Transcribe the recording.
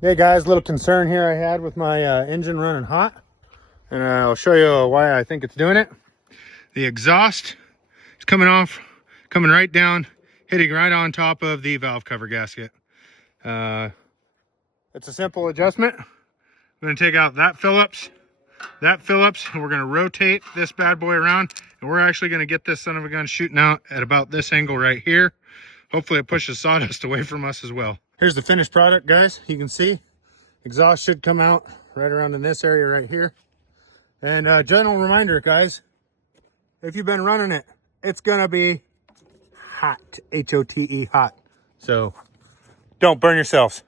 Hey guys, little concern here I had with my engine running hot, and I'll show you why I think it's doing it. The exhaust is coming off, coming right down, hitting right on top of the valve cover gasket. It's a simple adjustment. I'm going to take out that Phillips, and we're going to rotate this bad boy around, and we're actually going to get this son of a gun shooting out at about this angle right here. Hopefully it pushes sawdust away from us as well. Here's the finished product, guys. You can see exhaust should come out right around in this area right here. And general reminder, guys, if you've been running it, it's gonna be hot, H-O-T-E, hot. So don't burn yourselves.